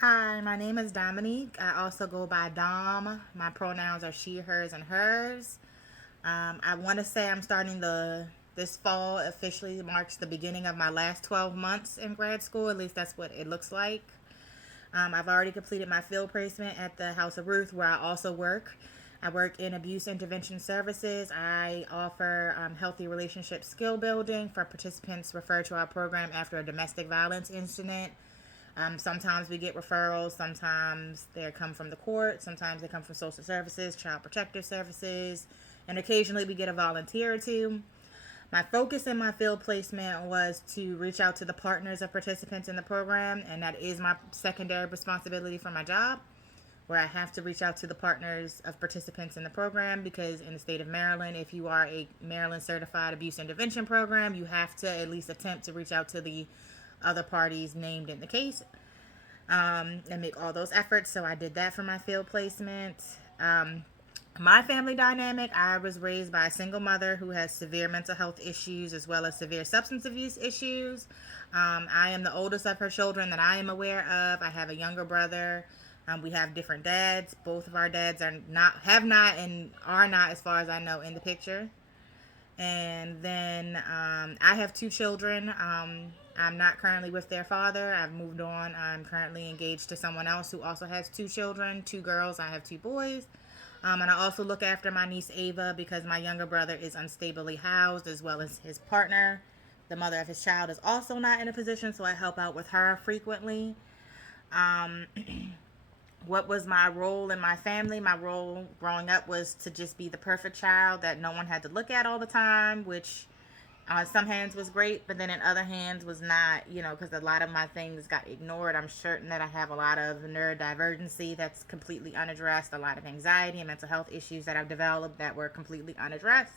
Hi, my name is Dominique. I also go by Dom. My pronouns are she, hers, and hers. I want to say I'm starting this fall officially marks the beginning of my last 12 months in grad school. At least that's what it looks like. I've already completed my field placement at the House of Ruth, where I also work. I work in abuse intervention services. I offer healthy relationship skill building for participants referred to our program after a domestic violence incident. Sometimes we get referrals, sometimes they come from the court, sometimes they come from social services, child protective services, and occasionally we get a volunteer or two. My focus in my field placement was to reach out to the partners of participants in the program, and that is my secondary responsibility for my job, where I have to reach out to the partners of participants in the program because in the state of Maryland, if you are a Maryland certified abuse intervention program, you have to at least attempt to reach out to the other parties named in the case and make all those efforts. So I did that for my field placement. My family dynamic, I was raised by a single mother who has severe mental health issues as well as severe substance abuse issues. I am the oldest of her children that I am aware of. I have a younger brother. We have different dads. Both of our dads are not, have not, and are not, as far as I know, in the picture. And then I have two children. I'm not currently with their father. I've moved on. I'm currently engaged to someone else who also has two children, two girls. I have two boys. And I also look after my niece Ava because my younger brother is unstably housed, as well as his partner. The mother of his child is also not in a position, so I help out with her frequently. Um, what was my role in my family? My role growing up was to just be the perfect child that no one had to look at all the time, which on some hands was great, but then in other hands was not, because a lot of my things got ignored. I'm certain that I have a lot of neurodivergency that's completely unaddressed, a lot of anxiety and mental health issues that I've developed that were completely unaddressed.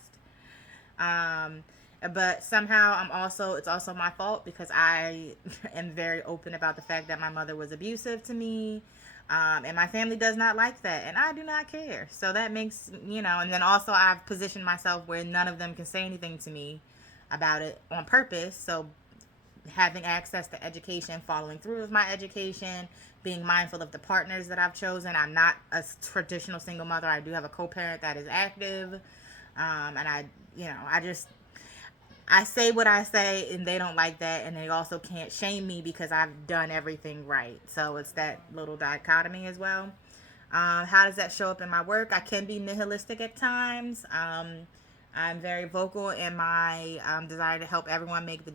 Um, but somehow it's also my fault because I am very open about the fact that my mother was abusive to me. And my family does not like that, and I do not care. So that makes, and then also I've positioned myself where none of them can say anything to me about it on purpose. So having access to education, following through with my education, being mindful of the partners that I've chosen. I'm not a traditional single mother. I do have a co-parent that is active. And I say what I say, and they don't like that, and they also can't shame me because I've done everything right. So it's that little dichotomy as well. How does that show up in my work? I can be nihilistic at times. I'm very vocal in my desire to help everyone make the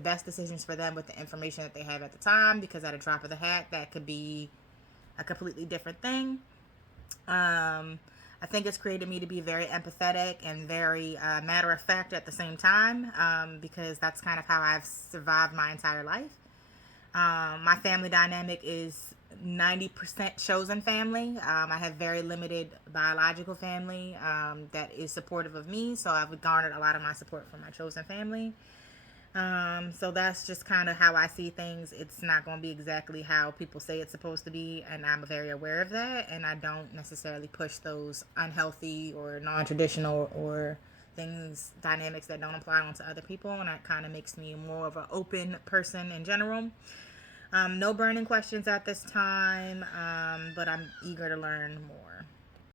best decisions for them with the information that they have at the time, because at a drop of the hat, that could be a completely different thing. Um, I think it's created me to be very empathetic and very matter of fact at the same time, because that's kind of how I've survived my entire life. My family dynamic is 90% chosen family. I have very limited biological family that is supportive of me, so I've garnered a lot of my support from my chosen family. So that's just kind of how I see things. It's not going to be exactly how people say it's supposed to be, and I'm very aware of that. And I don't necessarily push those unhealthy or non-traditional or things dynamics that don't apply onto other people, and that kind of makes me more of an open person in general. No burning questions at this time, but I'm eager to learn more.